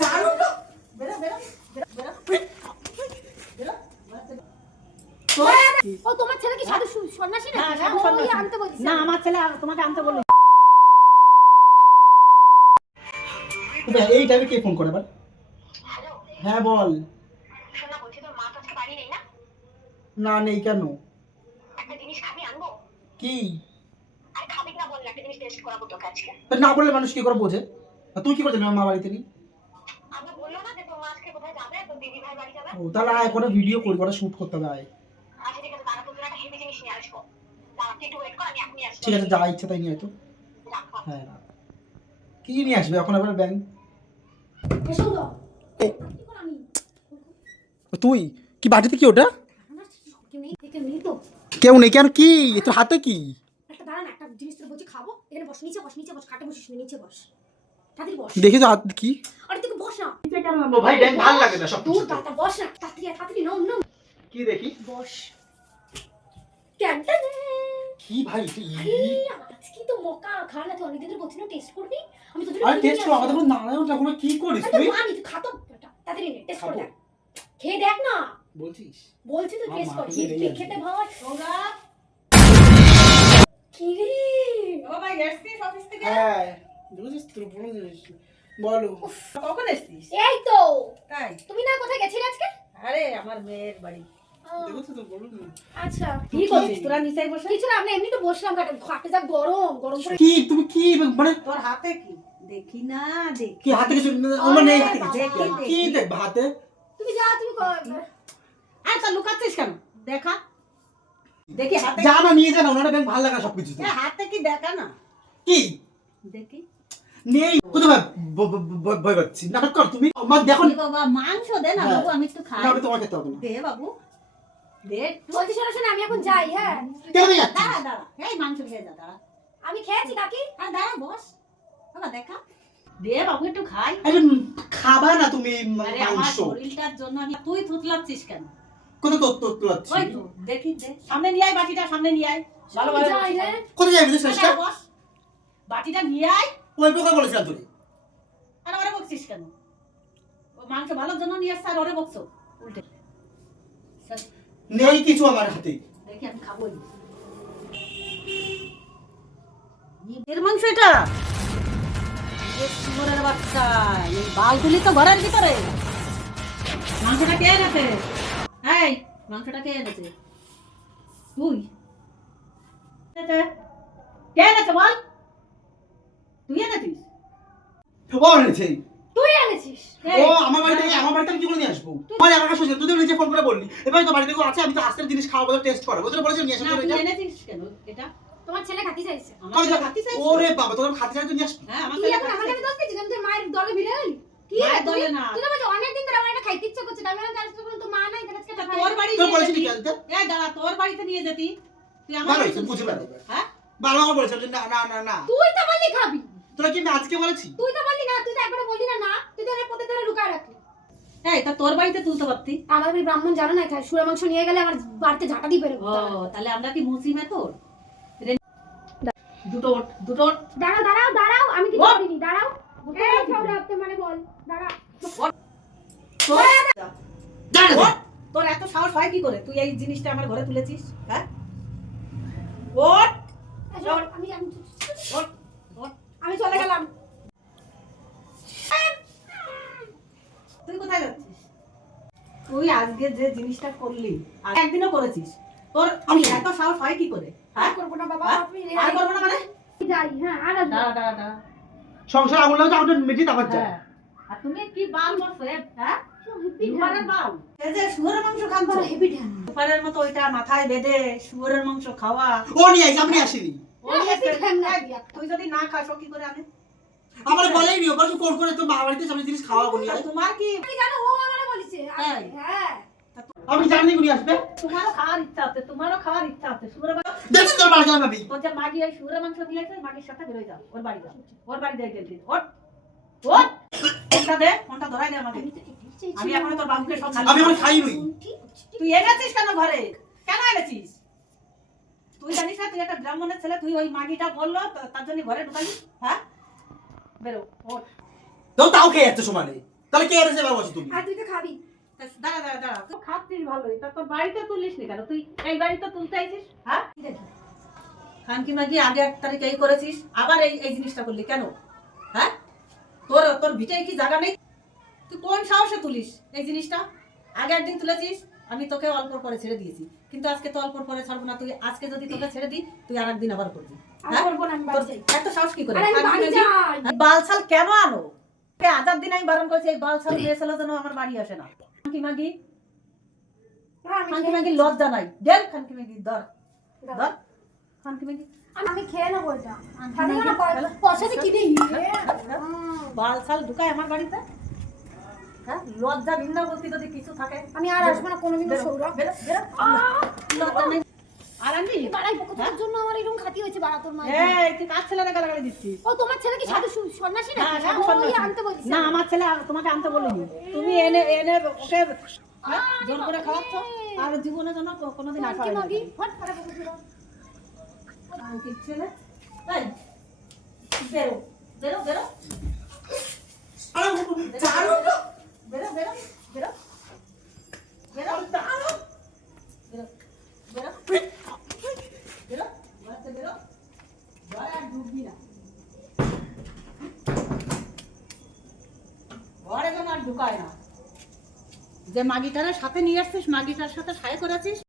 চালু না। বেরো বেরো বেরো বেরো। ও তোমার ছেলে কি সাধু সন্ন্যাসী নাকি? ওই আনতে বলছি না, আমার ছেলে তোমাকে আনতে বলল। এই টাইমে কে ফোন করে আবার? হ্যাঁ বল। শোনা বলছি, তোর মা তো আজকে বাড়ি নেই না? না নেই কেন? একটা জিনিস খাবি, আনবো? কি? আর খাবি না বল, একটা জিনিস টেস্ট করাবো তোকে আজকে। না বললে মানুষ কি করে বোঝে? আর তুই কি করছিস মা বাড়িতে নেই? আমরা বললো না যে তোর মা আজকে কোথায় যাবে, তোর দিদি ভাই বাড়ি যাবে। ও তাহলে আয় করে ভিডিও করি, করে শুট করতে হবে আয়। আচ্ছা ঠিক আছে, তারা তোর জন্য একটা হেভি জিনিস নিয়ে আসবো। দাঁড়া, তুই একটু ওয়েট কর, আমি এখনই আসবো। ঠিক আছে, যা ইচ্ছা তাই নিয়ে আয় তো। রাখ, রাখ। হ্যাঁ রাখ। কি নিয়ে আসবে এখন আবার ব্যাংক? এসো দাও। আমি তুই কি বাড়িতে কি ওটা? কেউ নেই তো। কেউ নেই কেন? কি তোর হাতে কি? একটা দাঁড়া না, একটা জিনিস তোর বলছি খাবো। এখানে বস, নিচে বস, নিচে বস, খাটে বসিস না, নিচে বস। তাড়াতাড়ি বস। দেখি তো হাত কি? আরে তুই বস না। ভাই ব্যাংক ভালো লাগে না সব দূর দাঁড়া, বস না। তাড়াতাড়ি তাড়াতাড়ি নাও নাও। কি দেখি? বস। ক্যান্টা নে। কি ভাই তুই? আজকে তো মকা খা না, তুই অনেকদিন বলছিস না টেস্ট করবি। আমি তো আরে টেস্ট কর, আমাদের কোনো নারায়ণ ঠাকুর কি করিস তুই? আমি তুই খা তো, তাড়াতাড়ি নে টেস্ট করে দেখ। খেয়ে দেখ না। বলছিস? বলছি তো টেস্ট কর। খেতে ভাই। ওগা কি রে? ও ভাই, এসছিস অফিস থেকে? হ্যাঁ বুঝছিস তোর বড় জিনিস। বলো। কখন এসছিস? এই তো। তাই? তুমি না কোথায় গেছিলে আজকে? আরে আমার মেয়ের বাড়ি। দেখো তো তোর বড় জিনিস। আচ্ছা কি করছিস তোরা নিচে বসে? কিছু না, আমরা এমনি তো বসলাম, ঘাটে যা গরম গরম করে। কি তুমি কি মানে তোর হাতে কি? দেখি না, দেখি। কি হাতে কিছু আমার নেই হাতে কিছু। দেখি, কি দেখ হাতে? তুমি যা, তুমি আর তা লুকাচ্ছিস কেন? দেখা দেখি হাতে। যা না নিয়ে যা না, ওনার ব্যাংক ভালো লাগে না সবকিছু। এ, হাতে কি দেখা না? কি দেখি। নেই কোথায়? ভয় পাচ্ছি নাটক কর তুমি। আমার দেখো এ বাবা, মাংস দে না হ্যাঁ। বাবু, আমি একটু খাই। না আমি তোমার খেতে হবে না। দে বাবু, দে। বলছি শোনো শোনো, আমি এখন যাই। হ্যাঁ কেন যাচ্ছিস? দাঁড়া দাঁড়া, এই মাংস খেয়ে যা, দাঁড়া। আমি খেয়েছি কাকি। আর দাঁড়া, বস। বাবা দেখা, দে বাবু একটু খাই। আরে খাবা না তুমি আরে আমার মাংস? শরীরটার জন্য তুই থুতলাচ্ছিস কেন? কোথায় তোর লাচ্ছি? ওই তো দেখি, দে সামনে নিয়ে আয়, বাটিটা সামনে নিয়ে আয়। ভালো ভালো যাই রে। কোথায় যাবি তুই শেষটা? বস, বাটিটা নিয়ে আয়। ওই প্রকার বলেছিলাম তুই। আর ওরে বকছিস কেন? ও মাংস ভালোর জন্য নিয়ে আসছে আর ওরে বকছো উল্টে। নেই কিছু আমার হাতে। দেখি আমি খাবোই। এর মাংস এটা? এ শুয়োরের বাচ্চা, এই বালগুলি তো ঘরের ভিতরে। মাংসটা কে এনেছে? এই মাংসটা কে এনেছে? তুই এনেছে? কে এনেছে বল? তুই এনেছিস? ও এনেছে। তুই এনেছিস? ও আমার বাড়িতে আমি কি করে নিয়ে আসবো? মানে আমার কাছে তুই তো নিজে ফোন করে বললি। এবার তো বাড়িতে কেউ আছে, আমি তো আস্তের জিনিস খাওয়াবো, টেস্ট করাবো। তোরা বলেছিস নিয়ে না, আসবো তুই এটা। এনেছিস কেন এটা? তোমার ছেলে খাতি চাইছে। আমার ছেলে খাতি চাইছে? ওরে বাবা, তোর খাতে চাই তো নিয়ে আসবি। হ্যাঁ, আমার তুই ছেলে এখন খাতি আমাকে চাইছে। দোষ দিচ্ছিস? আমি তোর মায়ের দলে ভিড়ে গেলি? কি মায়ের তুই? দলে না। তুই তো বলছিস অনেকদিন ধরে আমার এটা খাইতে ইচ্ছে করছে, আমি বললাম আজকে তো মা নাই, তাহলে আজকে তা খাই। তোর বাড়ি তোর নিয়ে বলেছিলি যেতি। কি আনতে? এই দাঁড়া, তোর বাড়িতে নিয়ে যেতি। তুই আমার ভালো বাড়িতে হয়েছে, বুঝে নিয়ে পেলাম। যেতি। হ্যাঁ? বাবা আমার বলেছিল যে না না না না। তুই তো বললি খাবি। তোরা কি আমি আজকে বলেছি? তুই তো বললি না, তুই তো একবারে বললি না না, তুই তো এর পথে ধরে লুকায় রাখলি। এই তা তোর বাড়িতে তুলতে পারতি। আমার বাড়ি ব্রাহ্মণ জানো না, খায় সুরা মাংস নিয়ে গেলে আমার বাড়িতে ঝাঁটা দিয়ে বেরোবে। ও তাহলে আমরা কি মুসিমে তোর? দুটো ওঠ, দুটো ওঠ। দাঁড়াও দাঁড়াও দাঁড়াও, আমি কিছু বল। করিনি, দাঁড়াও। এই সব রাখতে মানে বল, দাঁড়া। তোর জানা ওঠ। তোর এত সাহস হয় কি করে? তুই এই জিনিসটা আমার ঘরে তুলেছিস? হ্যাঁ? ওঠ, আমি ওঠ, ওঠ। আমি চলে গেলাম। তুই কোথায় যাচ্ছিস? তুই আজকে যে জিনিসটা করলি, আর একদিনও করেছিস। তোর এত সাহস হয় কি করে? আর হ্যাঁ? করবো না বাবা, হ্যাঁ? আপনি আর করবো না মানে? যাই। হ্যাঁ আর আসবো। দাঁড়া দাঁড়া দাঁড়া। সংসার আগুন লাগে আমাদের মিটি তারপর যা। হ্যাঁ। আর তুমি কি বাল বসে? হ্যাঁ? দুপারের বাল। এই যে শুয়োরের মাংস খাচ্ছ। হেভি ঢ্যান। দুপারের মতো ওইটা মাথায় বেঁধে শুয়োরের মাংস খাওয়া। ও নিয়ে আইছি, আমি নিয়ে আসিনি। ওই হেভি যে- ঢ্যান না। তুই যদি না খাস ও কি করে আনে? আমার বলেই নি, ওকে ফোন করে তো মা বাড়িতে সব জিনিস খাওয়াবো নিয়ে তা আয়। তোমার কি? আমি জানো ও আমারে বলেছে। তাই? হ্যাঁ আমি জানি উনি আসবে। তোমারও খাওয়ার ইচ্ছা আছে, তোমারও খাওয়ার ইচ্ছা আছে। শুয়োরের মাংস দেখছি তোর বাড়ি গেলাম আমি। তোর যে মাগি এই শুয়োরের মাংস দিয়েছে, মাগির সাথে বেরোয় যাও। ওর বাড়ি যাও। ওর বাড়ি যাই গেলছি। ওঠ, ওঠ। ফোনটা দে, ফোনটা ধরাই দে আমাকে। আমি এখন তোর বাবুকে সব আমি এখন খাইনি। তুই এনেছিস কেন ঘরে? কেন এনেছিস? তুই জানিস না তুই একটা ব্রাহ্মণের ছেলে, তুই ওই মাগিটা বললো তার জন্য ঘরে ঢুকালি? হ্যাঁ? বেরো, ওঠ। তাও খেয়ে যাচ্ছে সমানে, তাহলে কে এনেছে এবার বসো তুমি? আর তুই তো খাবি। দাঁড়া দাঁড়া দাঁড়া, তুই খাচ্ছিস ভালোই, তা তোর বাড়িতে তুলিস নি কেন? তুই এই বাড়িতে তুলতে আইছিস? হ্যাঁ, কি দেখি? খানকি মাগি আগে 1 তারিখে এই করেছিস, আবার এই জিনিসটা করলি কেন? হ্যাঁ, তোর ভিটায় কি জায়গা নেই? তুই কোন সাহসে তুলিস এই জিনিসটা? আগে একদিন তুলেছিস, আমি তোকে অল্প পরে ছেড়ে দিয়েছি, কিন্তু আজকে তো অল্প পরে ছাড়বো না। তুই আজকে যদি তোকে ছেড়ে দিই, তুই আর একদিন আবার করবি। আমি করবো না, আমি বাড়ি তোর যাই। এত সাহস কি করে? আরে আমি বাড়ি যাই। বালছাল কেন আনো? আজার দিন আমি বারণ করেছি, এই বালছাল মেয়ে ছেলে যেন আমার বাড়ি আসে না। খানকি মাগি, আমি খানকি খেয়ে মাগি নিচ্ছি। লজ্জা নাই। দেখ খানকি মাগি, ধর দাও। ধর খানকি মাগি। আমি খেয়ে নেবো এটা। আমি খাবি খেয়ে না, নেবো। পয়সাতে কি দিই? বালছাল ঢুকায় আমার বাড়িতে। হ্যাঁ, লজ্জা ঘৃণা বলতে যদি কিছু থাকে, আমি আর আসবো না কোনোদিন বেরো, সৌরভ। বেরো, বেরো। লজ্জা নেই। আর আনবি? বাড়াই বকো, তোর জন্য আমার এরকম খাতি হয়েছে বাড়া তোর মা। এই, তুই কার ছেলেরা গালাগালি দিচ্ছিস? ও তোমার ছেলে কি সাধু সন্ন্যাসী না, নাকি? সাধু ওই সন্ন্যাসী। আনতে বলছিস? না, আমার ছেলে তোমাকে আনতে বলিনি। তুমি এনে এনে ওকে জোর করে খাওয়াচ্ছ, আর জীবনে যেন কোনোদিন আসা কি হয় না। মাগি? হট করে বকো দিল। আঙ্কির ছেলে, এই, বেরো, বেরো, বেরো, আরে ছাড়ো তো। বেরো, বেরো, বেরো, বেরো, বেরো, বেরো, বেরো, বাচ্চা বেরো, ঘরে আর ঢুকবি না। ঘরে যেন আর ঢুকায় না। যে মাগিটারে সাথে নিয়ে আসছিস, মাগিটার সাথে সায় করেছিস,